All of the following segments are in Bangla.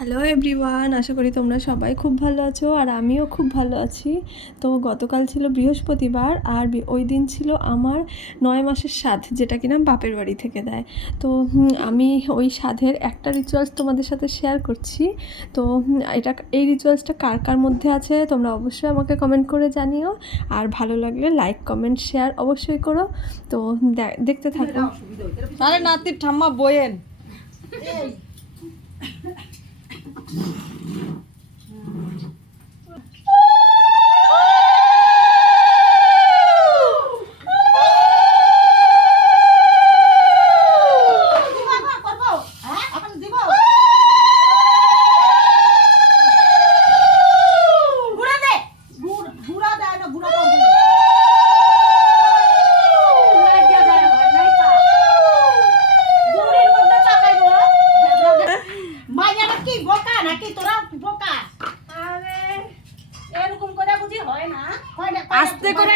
হ্যালো এভরিওয়ান আশা করি তোমরা সবাই খুব ভালো আছো আর আমিও খুব ভালো আছি। তো গতকাল ছিল বৃহস্পতিবার আর ওই দিন ছিল আমার নয় মাসের স্বাদ যেটা কিনা বাপের বাড়ি থেকে দেয়। তো আমি ওই স্বাদের একটা রিচুয়ালস তোমাদের সাথে শেয়ার করছি। তো এটা এই রিচুয়ালসটা কার কার মধ্যে আছে তোমরা অবশ্যই আমাকে কমেন্ট করে জানিও। আর ভালো লাগলে লাইক কমেন্ট শেয়ার অবশ্যই করো। তো দে- দেখতে থাকো। আরে নাতির ঠাম্মা বইয়েন। Thank you. নাকি? তোরা বোকা। এরকম করে বুঝি হয় না। আস্তে করে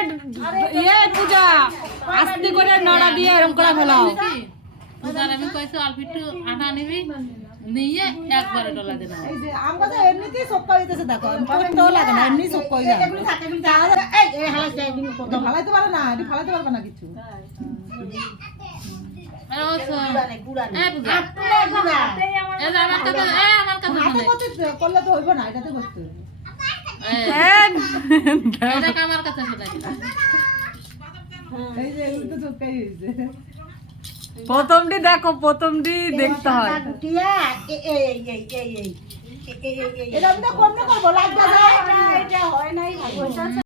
ইয়ে পূজা আস্তে করে নড়া দিয়ে এরকম করে ফেলাও পূজার আমি কইছি অল্প একটু আটা নিবি নিয়ে একবারে ডলা দিলাম এই যে আমরা তো এমনিতেই সব পাইতেছে দেখো করতেও লাগে না এমনি সব পাই যায় এগুলি থাকে এগুলি এই এই হালাই যায় এগুলি করতে ফালাইতে পারে না এটি ফালাইতে পারবে না কিছু। আরে ও গুড়া এ গুড়া এ যে আমার কাছে এ আমার কাছে হাতে করলে তো হইবে না এটাতে করতে হবে আমার কাছে এই যে তো চোখাই হয়েছে প্রথমটি দেখো প্রথমটি দেখতে হয় করব লাগবে না এটা হয় নাই